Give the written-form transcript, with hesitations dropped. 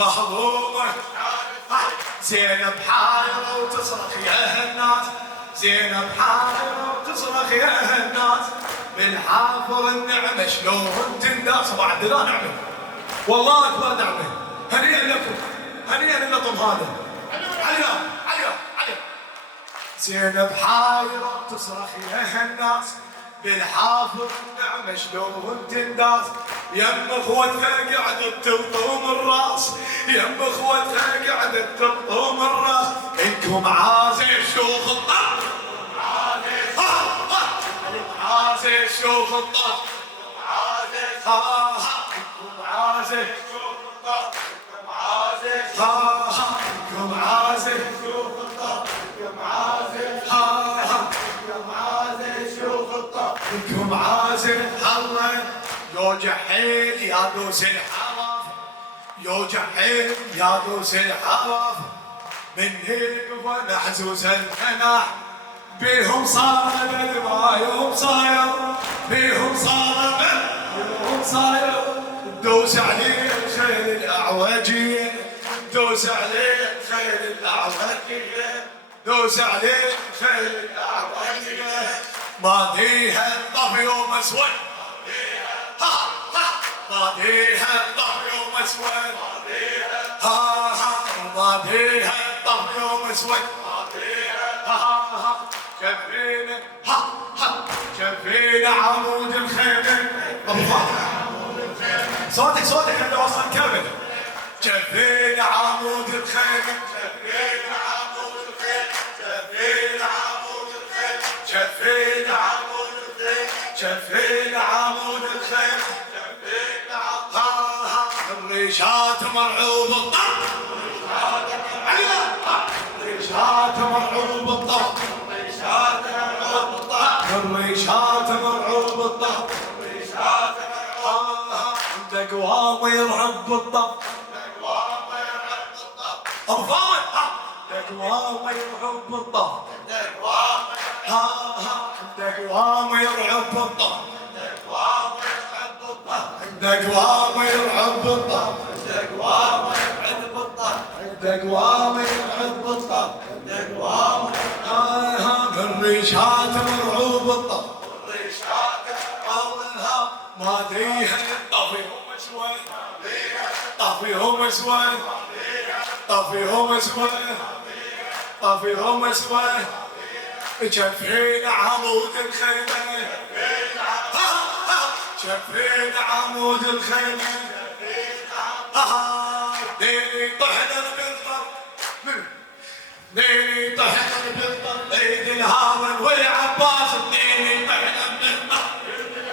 مهضومة زينب حايرة وتصرخ يا الناس، زينب حايرة وتصرخ يا الناس، بالحافر النعمة شلون تنداس. بعد لا نعمة والله اكبر نعمة. هنيئا لكم، هنيئا اللطم هذا. عليا زينب حايرة وتصرخ يا الناس، بالحافر النعمة شلون تنداس. يم اخوتها قعدت تلطم الراس، يم اخوتها قعدت تلطم الراس. انكم عازي شيوخ الطف، عازي شيوخ الطف، انكم عازي شيوخ الطف، انكم عازي شيوخ الطف، انكم عازي الله. يوجع حيل يا دوس الحواف، يوجع حيل يا دوس الحواف. من هيك ونحزوز الجناح، بيهم صار ما يوم صاير، بيهم صار بيهم صاير. دوس عليه خيل الأعوجية، دوس عليه خيل الأعوجية، دوس عليه خيل الأعوجية. ماضيها الطفي ومسود، ماضيها الطفي ومسود، ماضيها الطفي ومسود. شفينا شفينا عمود الخيمة. صوتك خلي اوصل كامل. شفينا عمود الخيمة، شفينا عمود الخيمة، شفينا عمود الخيمة، شفينا عمود الخيمة، شفينا عمود الخيمة، شفينا عمود الريشات مرعوب الطرف، الريشات مرعوب الطرف، الريشات مرعوب الطرف، الريشات مرعوب الطرف، الريشات عندك قوام يرعب بالطف، ابو فاضل عندك قوام يرعب بالطف، عندك قوام يرعب بالطف، عندك قوام يرعب بالطف، عندك قوام يرعب بالطف، عندك قوام يرعب بالطف، عندك قوام الريشات مرعوب الطف، الريشات مرعوب. ماضيها طفيهم اسود، طفيهم اسود، طفيهم اسود، طفيهم اسود. شفينا عمود الخيمة، شفينا عمود الخيمة. ديني